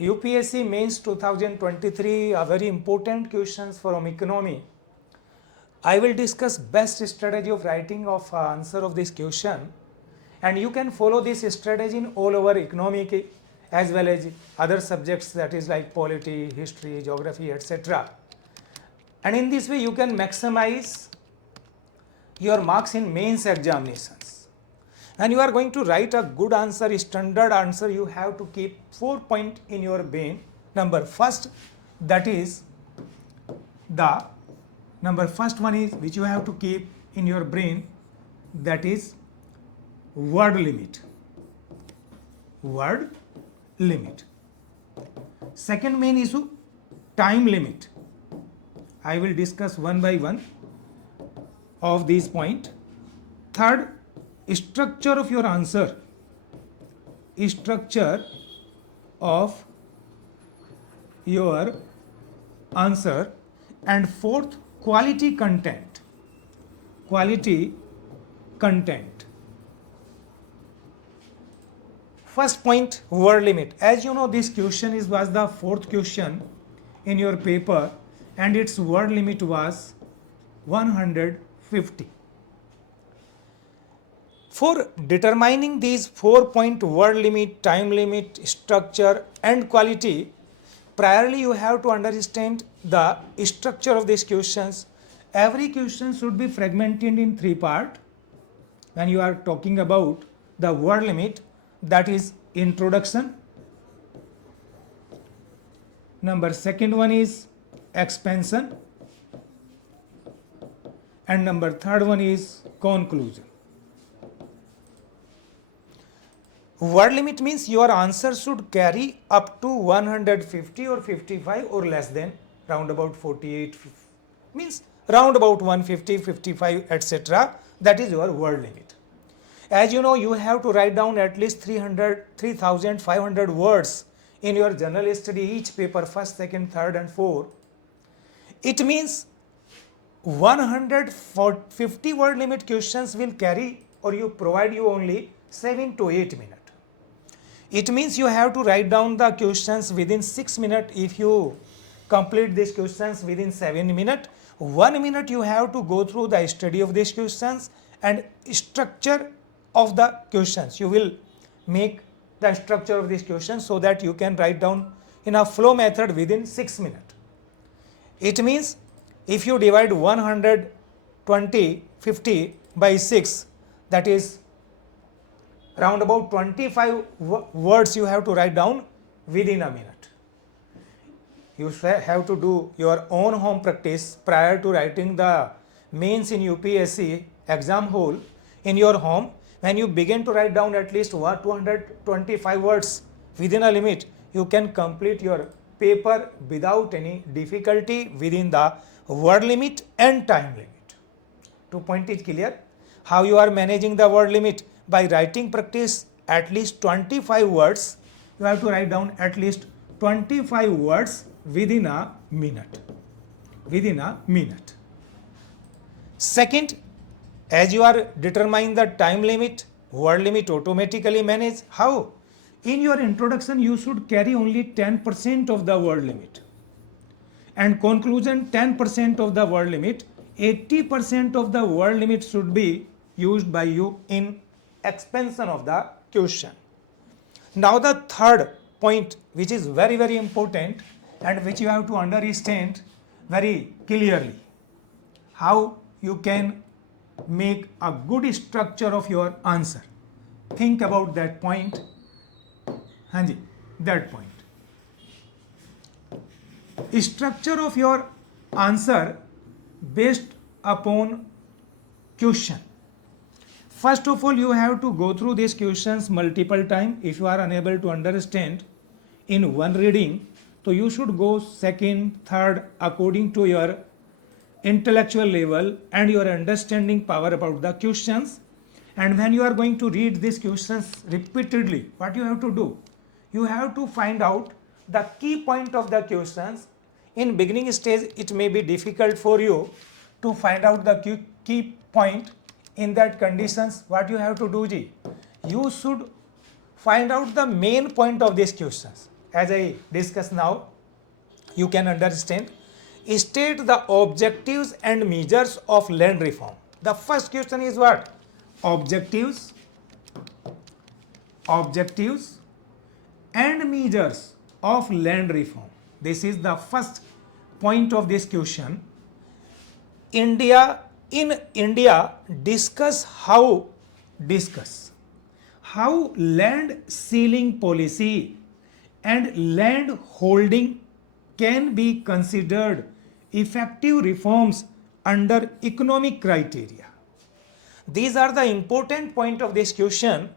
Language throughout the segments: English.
UPSC Mains 2023 are very important questions from economy. I will discuss best strategy of writing of answer of this question, and you can follow this strategy in all over economic as well as other subjects, that is like polity, history, geography, etc. And in this way you can maximize your marks in mains examinations. And you are going to write a good answer, standard answer, you have to keep 4 points in your brain. First one is which you have to keep in your brain, that is word limit. Word limit. Second main issue, time limit. I will discuss one by one of these points. Third, structure of your answer. Structure of your answer. And fourth, quality content. Quality content. First point, word limit. As you know, this question was the fourth question in your paper, and its word limit was 150. For determining these 4-point word limit, time limit, structure and quality, priorly you have to understand the structure of these questions. Every question should be fragmented in 3 parts. When you are talking about the word limit, that is introduction. Second one is expansion. And third one is conclusion. Word limit means your answer should carry up to 150 or 55 or less than round about 48, means round about 150, 55, etc. That is your word limit. As you know, you have to write down at least 3,500 words in your general study, each paper, first, second, third and fourth. It means 150 word limit questions will carry or you provide you only 7 to 8 minutes. It means you have to write down the questions within 6 minutes. If you complete these questions within 7 minutes, 1 minute you have to go through the study of these questions and structure of the questions. You will make the structure of these questions so that you can write down in a flow method within 6 minutes. It means if you divide 150 by 6, that is round about 25 words you have to write down within a minute. You have to do your own home practice prior to writing the mains in UPSC exam hall in your home. When you begin to write down at least 225 words within a limit, you can complete your paper without any difficulty within the word limit and time limit. 2 point is clear. How you are managing the word limit? By writing practice at least 25 words, you have to write down at least 25 words within a minute. Within a minute. Second, as you are determining the time limit, word limit automatically manage. How? In your introduction, you should carry only 10% of the word limit. And conclusion, 10% of the word limit. 80% of the word limit should be used by you in expansion of the question. Now the third point, which is very, very important and which you have to understand very clearly, how you can make a good structure of your answer. Think about that point. Hanji, that point. Structure of your answer based upon question. First of all, you have to go through these questions multiple times. If you are unable to understand in one reading, so you should go second, third, according to your intellectual level and your understanding power about the questions. And when you are going to read these questions repeatedly, what you have to do? You have to find out the key point of the questions. In beginning stage, it may be difficult for you to find out the key point. In that conditions, what you have to do, you should find out the main point of these questions. as I discuss now, you can understand. State the objectives and measures of land reform. The first question is what? Objectives, objectives and measures of land reform. This is the first point of this question. In India, discuss how land ceiling policy and land holding can be considered effective reforms under economic criteria. These are the important point of this question.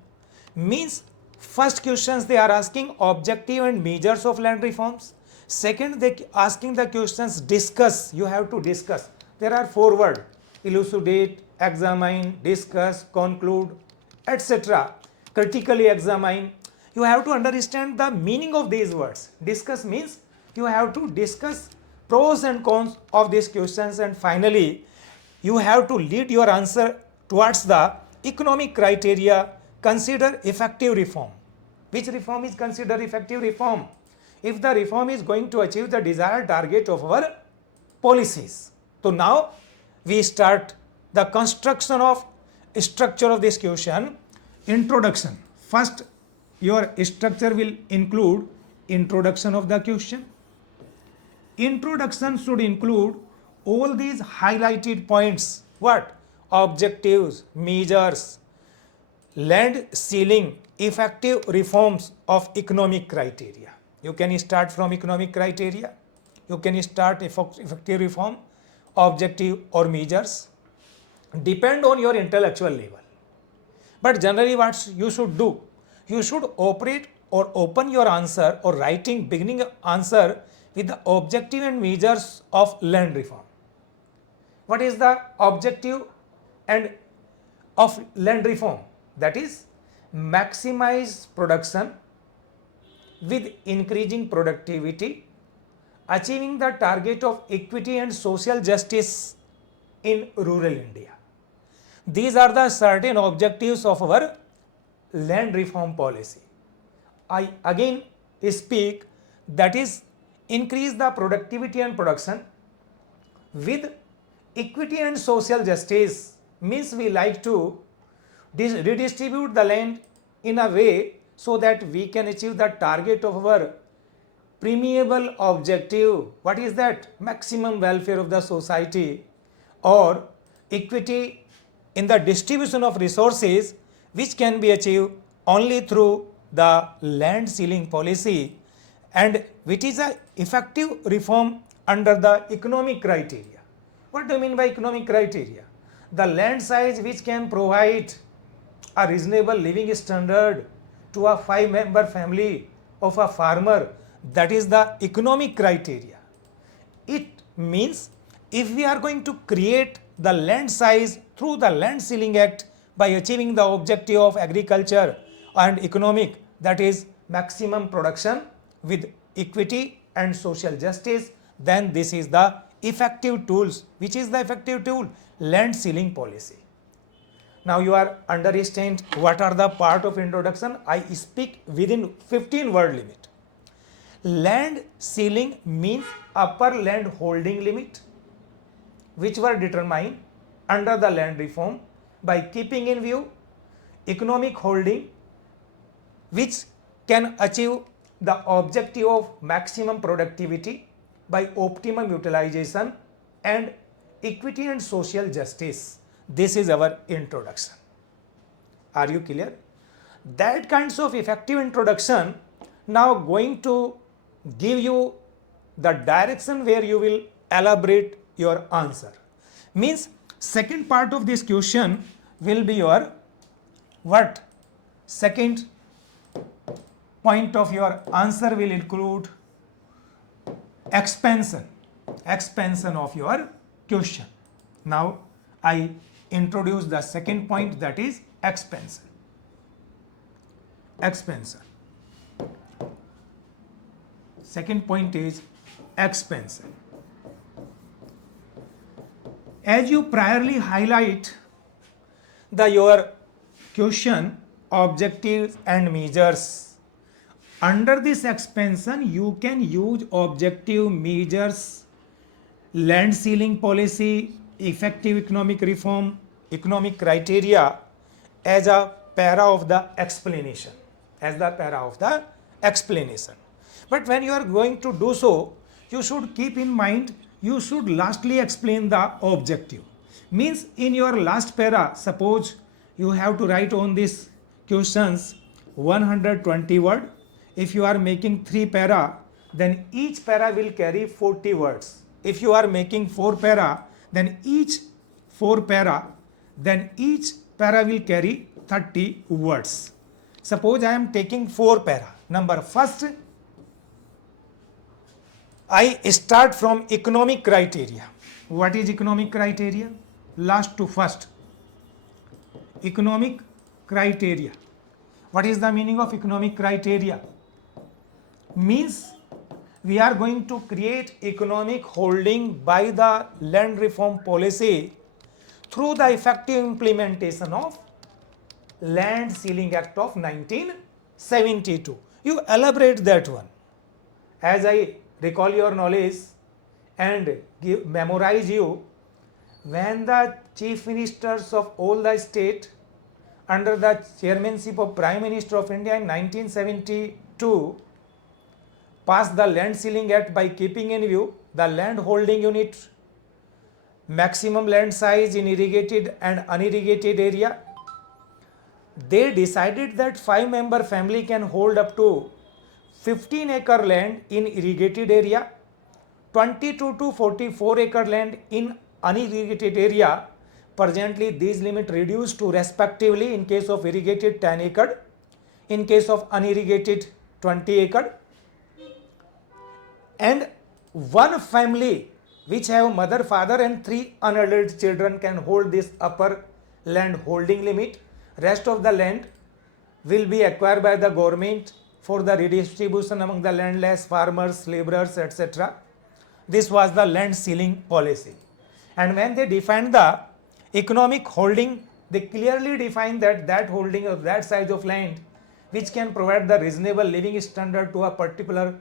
Means first questions they are asking objective and measures of land reforms. Second, they asking the questions discuss. You have to discuss. There are 4 words: elucidate, examine, discuss, conclude, etc. Critically examine. You have to understand the meaning of these words. Discuss means you have to discuss pros and cons of these questions, and finally you have to lead your answer towards the economic criteria. Consider effective reform. Which reform is considered effective reform? If the reform is going to achieve the desired target of our policies. So now we start the construction of structure of this question. Introduction. First, your structure will include introduction of the question. Introduction should include all these highlighted points. What? Objectives, measures, land ceiling, effective reforms of economic criteria. You can start from economic criteria. You can start effective reform, objective or measures. Depend on your intellectual level. But generally what you should do? You should operate or open your answer or writing beginning answer with the objective and measures of land reform. What is the objective and of land reform? That is maximize production with increasing productivity, achieving the target of equity and social justice in rural India. These are the certain objectives of our land reform policy. I again speak, that is increase the productivity and production with equity and social justice. Means we like to redistribute the land in a way so that we can achieve the target of our permeable objective. What is that? Maximum welfare of the society, or equity in the distribution of resources, which can be achieved only through the land ceiling policy, and which is an effective reform under the economic criteria. What do you mean by economic criteria? The land size which can provide a reasonable living standard to a 5-member family of a farmer, that is the economic criteria. It means if we are going to create the land size through the Land Ceiling Act by achieving the objective of agriculture and economic, that is maximum production with equity and social justice, then this is the effective tools. Which is the effective tool? Land ceiling policy. Now you are understand what are the part of introduction. I speak within 15 word limit. Land ceiling means upper land holding limit, which were determined under the land reform by keeping in view economic holding, which can achieve the objective of maximum productivity by optimum utilization and equity and social justice. This is our introduction. Are you clear? That kinds of effective introduction now going to give you the direction where you will elaborate your answer. Means second part of this question will be your what? Second point of your answer will include expansion of your question. Now I introduce the second point, that is expansion. Second point is expansion. As you priorly highlight your question objectives and measures Under this expansion, you can use objective measures, land ceiling policy, effective economic reform, economic criteria as a para of the explanation, as the para of the explanation. But when you are going to do so, you should keep in mind, you should lastly explain the objective. Means in your last para, suppose you have to write on these questions 120 word. If you are making 3 para, then each para will carry 40 words. If you are making 4 para, then each 4 para, then each para will carry 30 words. Suppose I am taking 4 para. Number first, I start from economic criteria. What is economic criteria? Last to first. Economic criteria. What is the meaning of economic criteria? Means we are going to create economic holding by the land reform policy through the effective implementation of Land Ceiling Act of 1972. You elaborate that one. As I recall your knowledge and memorize you, when the chief ministers of all the state under the chairmanship of Prime Minister of India in 1972 passed the Land Ceiling Act by keeping in view the land holding unit, maximum land size in irrigated and unirrigated area, they decided that 5-member family can hold up to 15-acre land in irrigated area, 22 to 44-acre land in unirrigated area. Presently, these limit reduced to respectively in case of irrigated 10 acre, in case of unirrigated 20 acre. And one family which have mother, father and 3 unadult children can hold this upper land holding limit. Rest of the land will be acquired by the government for the redistribution among the landless, farmers, laborers, etc. This was the land ceiling policy. And when they defined the economic holding, they clearly defined that that holding of that size of land which can provide the reasonable living standard to a particular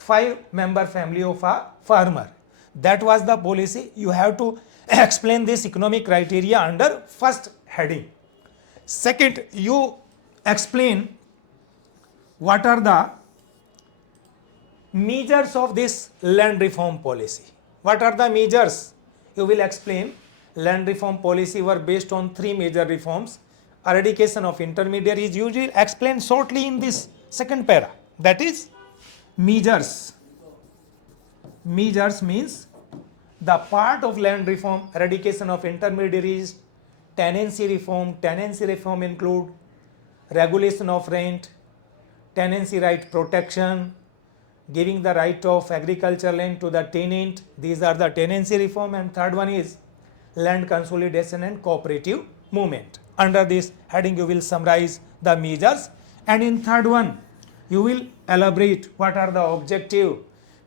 5-member family of a farmer. That was the policy. You have to explain this economic criteria under first heading. Second, you explain what are the measures of this land reform policy. What are the measures? You will explain. Land reform policy were based on 3 major reforms. Eradication of intermediaries, usually explained shortly in this second para. That is measures. Measures means the part of land reform, eradication of intermediaries, tenancy reform. Tenancy reform include regulation of rent, tenancy right protection, giving the right of agricultural land to the tenant. These are the tenancy reform. And third one is land consolidation and cooperative movement. Under this heading you will summarize the measures, and in third one you will elaborate what are the objective,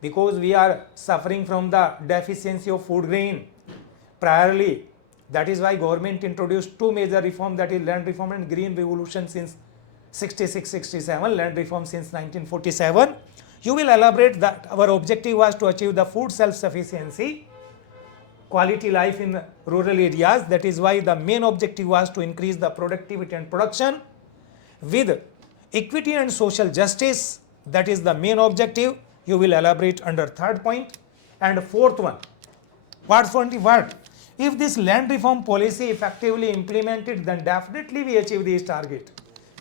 because we are suffering from the deficiency of food grain priorly. That is why government introduced 2 major reforms, that is land reform and green revolution since 66-67, land reform since 1947. You will elaborate that our objective was to achieve the food self-sufficiency, quality life in rural areas. That is why the main objective was to increase the productivity and production with equity and social justice. That is the main objective. You will elaborate under third point. And fourth one, what? If this land reform policy effectively implemented, then definitely we achieve this target.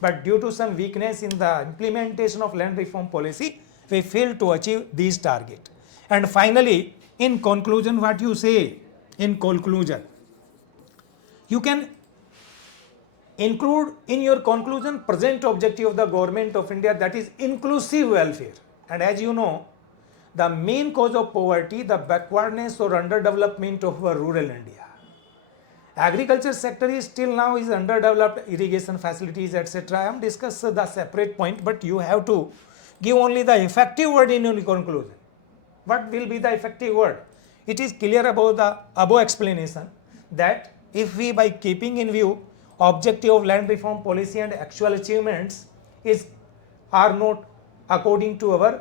But due to some weakness in the implementation of land reform policy, we failed to achieve these target. And finally, in conclusion, what you say? In conclusion, you can include in your conclusion present objective of the government of India, that is inclusive welfare. And as you know, the main cause of poverty, the backwardness or underdevelopment of our rural India. Agriculture sector is still now is underdeveloped, irrigation facilities, etc. I am discussed the separate point, but you have to give only the effective word in your conclusion. What will be the effective word? It is clear about the above explanation that if we, by keeping in view objective of land reform policy and actual achievements are not according to our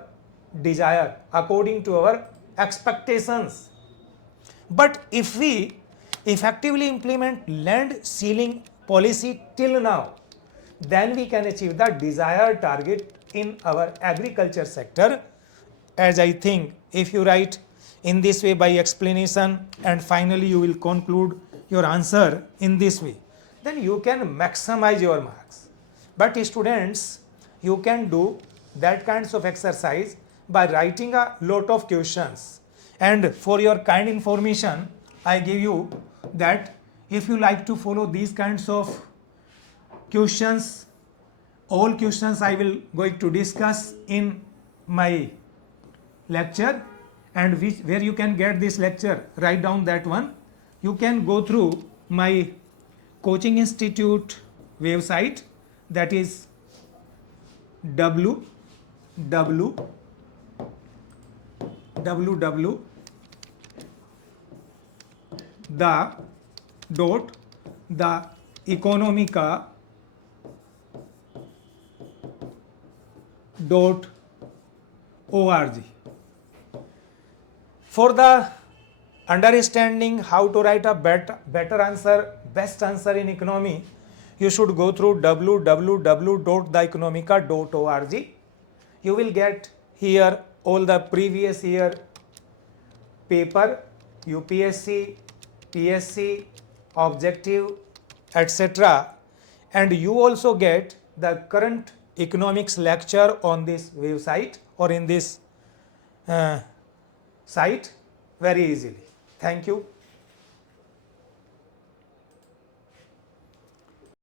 desire, according to our expectations. But if we effectively implement land ceiling policy till now, then we can achieve the desired target in our agriculture sector. As I think, if you write in this way by explanation and finally you will conclude your answer in this way, then you can maximize your marks. But students, you can do that kinds of exercise by writing a lot of questions. And for your kind information, I give you that if you like to follow these kinds of questions, all questions I will going to discuss in my lecture, and where you can get this lecture, write down that one. You can go through my coaching institute website, that is www.theeconomica.org. For the understanding how to write a better answer, best answer in economy, you should go through www.theeconomica.org. You will get here all the previous year paper, UPSC, PSC, objective, etc. And you also get the current economics lecture on this website or in this site very easily. Thank you.